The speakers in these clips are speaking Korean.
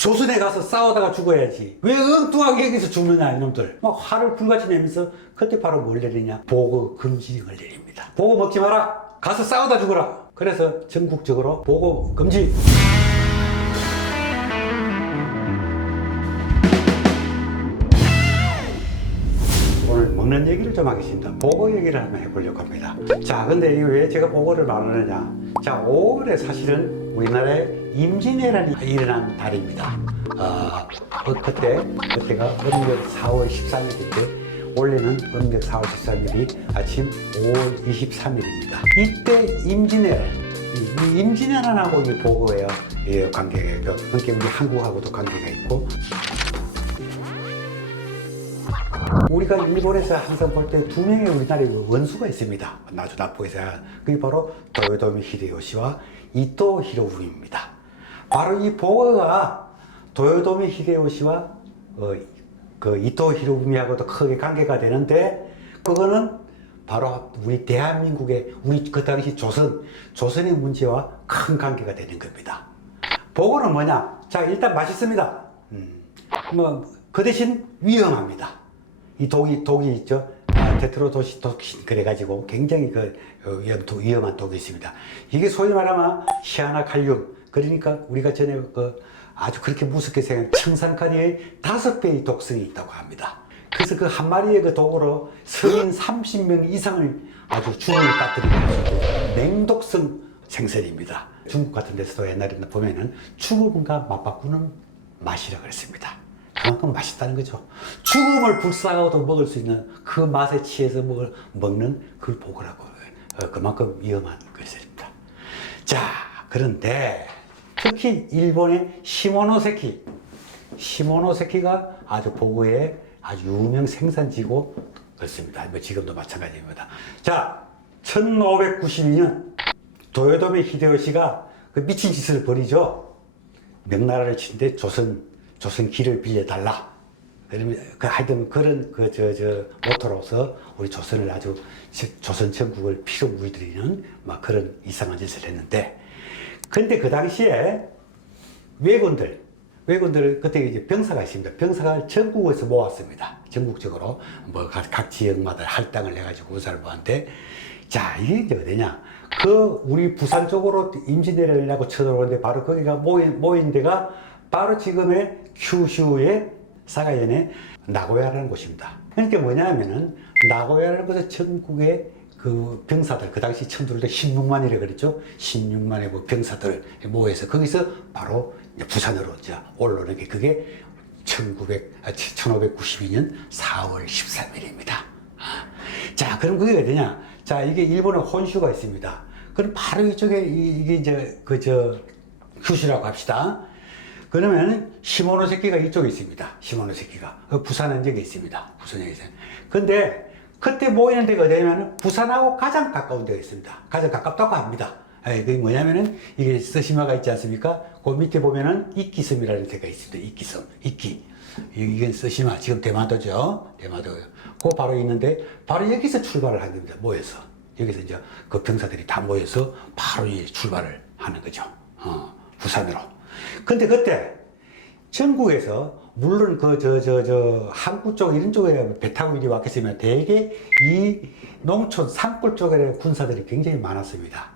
조선에 가서 싸우다가 죽어야지. 왜 엉뚱하게 여기서 죽느냐, 이놈들. 막 화를 불같이 내면서 그때 바로 뭘 내리냐? 보고 금지령을 내립니다. 보고 먹지 마라. 가서 싸우다 죽어라. 그래서 전국적으로 보고 금지. 오늘 먹는 얘기를 좀 하겠습니다. 보고 얘기를 한번 해보려고 합니다. 자, 근데 이게 왜 제가 보고를 말하느냐? 자, 5월에 사실은 우리나라에 임진왜란이 일어난 달입니다. 그때가 음력 4월 13일인데 원래는 음력 4월 13일이 아침 5월 23일입니다. 이때 임진왜란, 이 임진왜란하고 이 보고에 관계가 있고, 그러니까 우리 한국하고도 관계가 있고, 우리가 일본에서 항상 볼 때 두 명의 우리나라의 원수가 있습니다. 아주 나쁘게 생각. 그게 바로 도요토미 히데요시와 이토 히로부미입니다. 바로 이 보고가 도요토미 히데요시와 그 이토 히로부미하고도 크게 관계가 되는데, 그거는 바로 우리 대한민국의 우리 그 당시 조선의 문제와 큰 관계가 되는 겁니다. 보고는 뭐냐? 자, 일단 맛있습니다. 그 대신 위험합니다. 이 독이 있죠. 테트로도시톡신 그래가지고 굉장히 위험한 독이 있습니다. 이게 소위 말하면 시아나칼륨, 그러니까 우리가 전에 아주 그렇게 무섭게 생각한 청산가리의 5배의 독성이 있다고 합니다. 그래서 그 한 마리의 그 독으로 성인 30명 이상을 아주 죽음을 빠뜨리는 맹독성 생선입니다. 중국 같은 데서도 옛날에 보면은 죽음과 맞바꾸는 맛이라고 했습니다. 그만큼 맛있다는 거죠. 죽음을 불사하고도 먹을 수 있는 그 맛에 취해서 먹는 그걸 보고라고. 그만큼 위험한 것입니다. 자, 그런데 특히 일본의 시모노세키가 아주 보고의 아주 유명 생산지고 그렇습니다. 뭐 지금도 마찬가지입니다. 자, 1592년 도요토미 히데요시가 그 미친 짓을 벌이죠. 명나라를 친데 조선 길을 빌려달라. 하여튼 그런 모토로서 우리 조선을 아주 조선 전국을 피로 물들이는 막 그런 이상한 짓을 했는데, 근데 그 당시에 왜군들 그때 이제 병사가 있습니다. 병사가 전국에서 모았습니다. 전국적으로 각 지역마다 할당을 해가지고 군사를 모았는데, 자, 이게 이제 어디냐? 우리 부산 쪽으로 임진왜란을 하고 쳐들어오는데 바로 거기가 모인 데가 바로 지금의 큐슈의 사가현의 나고야라는 곳입니다. 그러니까 뭐냐면은 나고야라는 곳에 전국의 그 병사들, 그 당시 천들도 16만이라고 그랬죠. 16만의 뭐 병사들 모여서 거기서 바로 부산으로 올라오는 게 그게 1592년 4월 13일입니다. 자, 그럼 그게 어디냐? 자, 이게 일본의 혼슈가 있습니다. 그럼 바로 이쪽에 이게 이제 큐슈라고 합시다. 그러면 시모노세키가 이쪽에 있습니다. 시모노세키가 부산 언역에 있습니다. 부산에 있어요. 근데 그때 모이는 데가 어디냐면 부산하고 가장 가까운 데가 있습니다. 가장 가깝다고 합니다. 그게 뭐냐면은 이게 쓰시마가 있지 않습니까? 그 밑에 보면은 이끼섬이라는 데가 있습니다. 이끼섬, 이건 쓰시마. 지금 대마도죠. 대마도요. 그 바로 있는데 바로 여기서 출발을 한 겁니다. 모여서 여기서 이제 그 병사들이 다 모여서 바로 이 출발을 하는 거죠. 부산으로. 근데 그때 전국에서 물론 항구 쪽 이런 쪽에 배 타고 이리 왔겠으면 대개 이 농촌 산골 쪽에 군사들이 굉장히 많았습니다.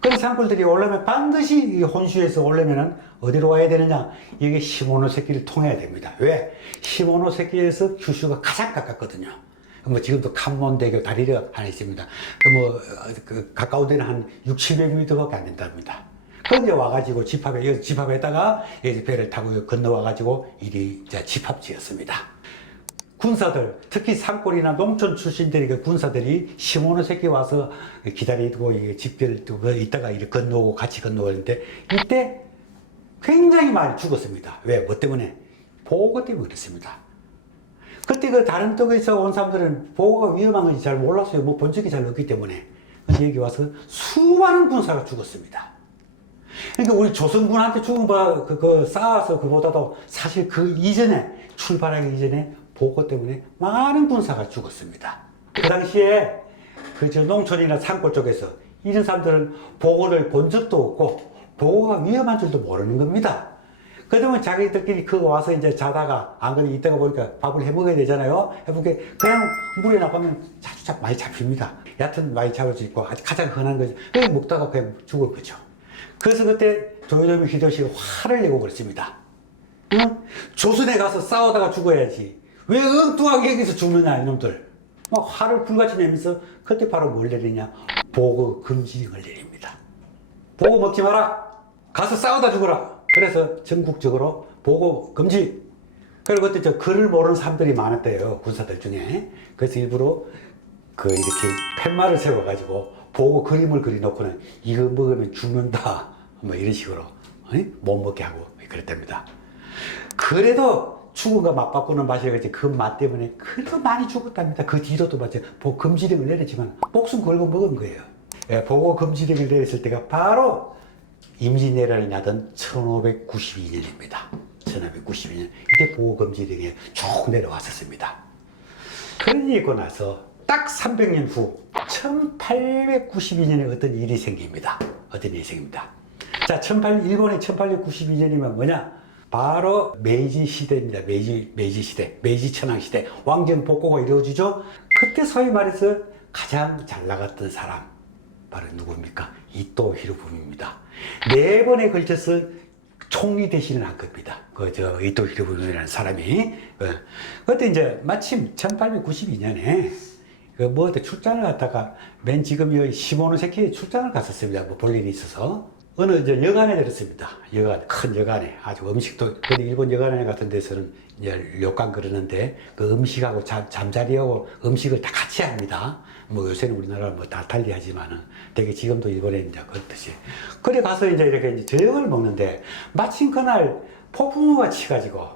그런 산골들이 오려면 반드시 이 혼슈에서 오려면은 어디로 와야 되느냐? 이게 시모노세키를 통해야 됩니다. 왜? 시모노세키에서 큐슈가 가장 가깝거든요. 뭐 지금도 칸몬대교 다리가 하나 있습니다. 가까운 데는 한 600~700m밖에 안 된답니다. 그런데 와가지고 집합에다가 배를 타고 건너와가지고 이리 집합 지었습니다. 군사들, 특히 산골이나 농촌 출신들이 군사들이 시모노세키 와서 기다리고 집결을 두고 있다가 이리 건너오고 같이 건너오는데 이때 굉장히 많이 죽었습니다. 왜? 뭐 때문에? 보고 때문에 그렇습니다. 그때 그 다른 쪽에서 온 사람들은 보고가 위험한 건지 잘 몰랐어요. 뭐 본 적이 잘 없기 때문에. 근데 여기 와서 수많은 군사가 죽었습니다. 그러니까 우리 조선군한테 죽은 쌓아서 그보다도 사실 출발하기 이전에 보고 때문에 많은 군사가 죽었습니다. 그 당시에 농촌이나 산골 쪽에서 이런 사람들은 보고를 본 적도 없고 보고가 위험한 줄도 모르는 겁니다. 그러면 자기들끼리 그거 와서 이제 자다가 안 그래 이따가 보니까 밥을 해 먹어야 되잖아요. 해보게 그냥 물에 나가면 자주 많이 잡힙니다. 얕은 많이 잡을 수 있고 가장 흔한 거죠. 그냥 먹다가 그냥 죽을 거죠. 그래서 그때 도요토미 히데요시가 화를 내고 그랬습니다. 응? 조선에 가서 싸우다가 죽어야지. 왜 엉뚱하게 여기서 죽느냐 이놈들. 막 화를 불같이 내면서 그때 바로 뭘 내리냐. 보고 금지령을 내립니다. 보고 먹지 마라. 가서 싸우다 죽어라. 그래서 전국적으로 보고 금지. 그리고 그때 저 글을 모르는 사람들이 많았대요. 군사들 중에. 그래서 일부러 그 이렇게 팻말을 세워가지고 보고 그림을 그려놓고는 이거 먹으면 죽는다. 뭐 이런 식으로 못 먹게 하고 그랬답니다. 그래도 죽음과 맞바꾸는 맛이겠지. 그 맛 때문에 그래도 많이 죽었답니다. 그 뒤로도 맞죠. 보고 금지령을 내렸지만 목숨 걸고 먹은 거예요. 예, 보고 금지령을 내렸을 때가 바로 임진왜란이 나던 1592년입니다. 1592년. 이때 보고 금지령이 쭉 내려왔었습니다. 그런 일이 있고 나서 딱 300년 후 1892년에 어떤 일이 생깁니다. 어떤 일이 생깁니다. 자, 일본의 1892년이면 뭐냐? 바로 메이지 시대입니다. 메이지 시대, 메이지 천황 시대, 왕정 복고가 이루어지죠. 그때 소위 말해서 가장 잘 나갔던 사람 바로 누굽니까? 이토 히로부미입니다. 4번에 걸쳐서 총리 대신을 한 겁니다. 이토 히로부미라는 사람이. 그때 이제 마침 1892년에 출장을 갔다가 맨 지금 시모노세키에 출장을 갔었습니다. 뭐 볼 일이 있어서. 어느 이제 여관에 들었습니다. 큰 여관에. 아주 음식도, 일본 여관에 같은 데서는 이제 료칸 그러는데 그 음식하고 잠자리하고 음식을 다 같이 합니다. 뭐 요새는 우리나라 뭐 다 달리 하지만은 되게 지금도 일본에 이제 그렇듯이. 그래 가서 이제 이렇게 이제 저녁을 먹는데 마침 그날 폭풍우가 치가지고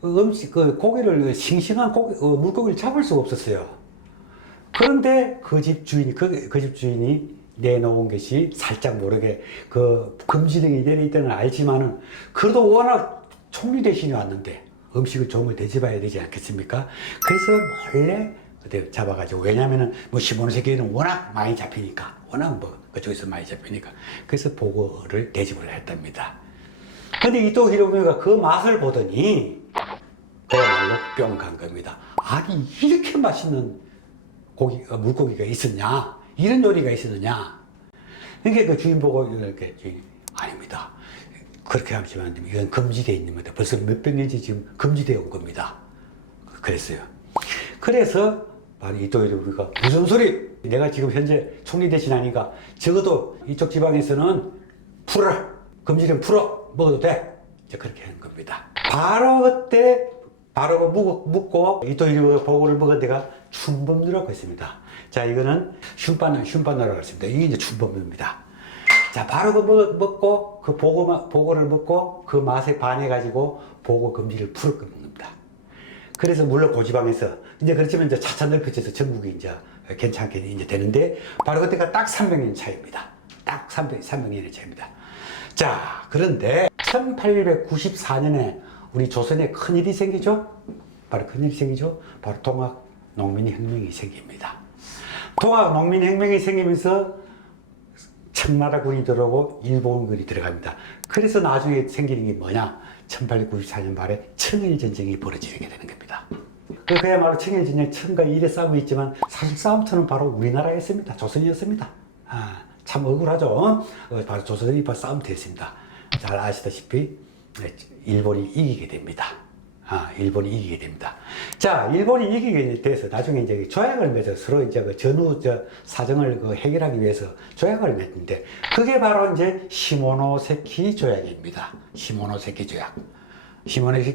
고기를, 싱싱한 물고기를 잡을 수가 없었어요. 그런데 그 집 주인이 내놓은 것이 살짝 모르게 그 금지령이 내릴 때는 알지만은 그래도 워낙 총리 대신이 왔는데 음식을 조금을 대접해야 되지 않겠습니까? 그래서 몰래 그때 잡아가지고, 왜냐면은 뭐 시모노세키에는 워낙 많이 잡히니까, 워낙 뭐 그쪽에서 많이 잡히니까, 그래서 보고를 대접을 했답니다. 근데 이토 히로부미가 그 맛을 보더니 그야말로 뿅 간 겁니다. 아니 이렇게 맛있는 물고기가 있었냐? 이런 요리가 있었느냐? 그러니까 그 주인 보고 이렇게 아닙니다. 그렇게 하지만 이건 금지되어 있는 겁니다. 벌써 몇백 년째 지금 금지되어 온 겁니다. 그랬어요. 그래서 바로 이토 히로부미가 무슨 소리? 내가 지금 현재 총리 대신하니까 적어도 이쪽 지방에서는 풀어. 금지령 풀어. 먹어도 돼. 이제 그렇게 하는 겁니다. 바로 그때 바로 묻고 이토 히로부미가 보고를 먹은 데가 춘범루라고 했습니다. 자, 이거는 슌반루라고 했습니다. 이게 이제 춘범루입니다. 자, 바로 먹고 그 보고를 먹고 그 맛에 반해가지고 보고 금지를 풀을 겁니다. 그래서 물론 고지방에서 이제 그렇지만 이제 차차 넓혀져서 전국이 이제 괜찮게 이제 되는데 바로 그때가 딱 300년 차입니다. 딱 300년의 차입니다. 자, 그런데 1894년에 우리 조선에 큰일이 생기죠? 바로 동학 농민혁명이 생깁니다. 동학 농민혁명이 생기면서 청나라군이 들어오고 일본군이 들어갑니다. 그래서 나중에 생기는 게 뭐냐? 1894년 말에 청일전쟁이 벌어지게 되는 겁니다. 그야말로 청일전쟁, 청과 일의 싸움이 있지만 사실 싸움터는 바로 우리나라였습니다. 조선이었습니다. 참 억울하죠? 바로 조선이 싸움터였습니다. 잘 아시다시피 일본이 이기게 됩니다. 일본이 이기게 됩니다. 자, 일본이 이기게 돼서 나중에 이제 조약을 맺어 서로 이제 그 전후 사정을 해결하기 위해서 조약을 맺는데 그게 바로 이제 시모노세키 조약입니다. 시모노세키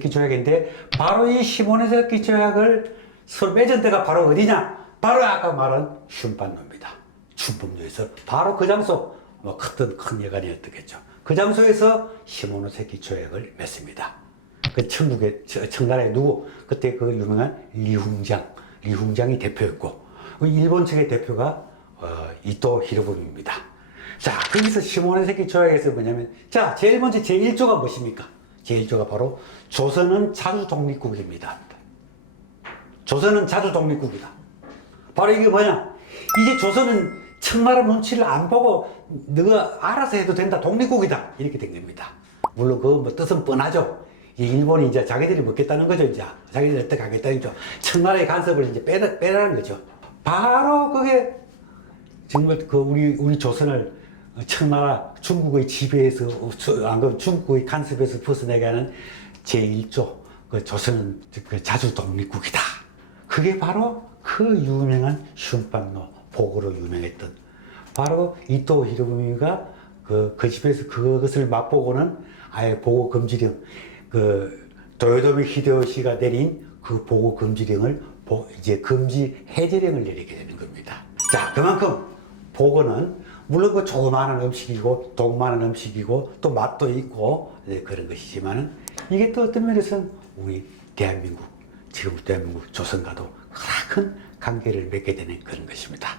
조약인데 바로 이 시모노세키 조약을 서로 맺은 데가 바로 어디냐? 바로 아까 말한 슌반루입니다. 춘범루에서 바로 그 장소, 뭐 큰 여관이었겠죠. 그 장소에서 시모노세키 조약을 맺습니다. 그 청나라의 그때 그 유명한 리훈장이 대표였고, 일본 측의 대표가 이토 히로부미입니다. 자, 거기서 시모노세키 조약에서 뭐냐면, 자, 제일 먼저 제1조가 무엇입니까? 제1조가 바로 조선은 자주 독립국입니다. 조선은 자주 독립국이다. 바로 이게 뭐냐? 이제 조선은 청나라 눈치를 안 보고 너가 알아서 해도 된다. 독립국이다. 이렇게 된 겁니다. 물론 그 뭐 뜻은 뻔하죠. 이 일본이 이제 자기들이 먹겠다는 거죠. 이제 자기들이 획득하겠다는 거죠. 청나라의 간섭을 이제 빼라는 거죠. 바로 그게 정말 그 우리 조선을 청나라 중국의 지배에서 안 그러면 중국의 간섭에서 벗어나게 하는 제1조 그 조선은 그 자주 독립국이다. 그게 바로 그 유명한 슌판노 보고로 유명했던 바로 이토 히로부미가 그 집에서 그것을 맛보고는 아예 보고 금지령 그 도요토미 히데요시가 내린 그 보고 금지령을 이제 금지 해제령을 내리게 되는 겁니다. 자, 그만큼 보고는 물론 그 조그마한 음식이고 독만한 음식이고 또 맛도 있고 그런 것이지만은 이게 또 어떤 면에서는 우리 대한민국 지금 대한민국 조선과도 큰 관계를 맺게 되는 그런 것입니다.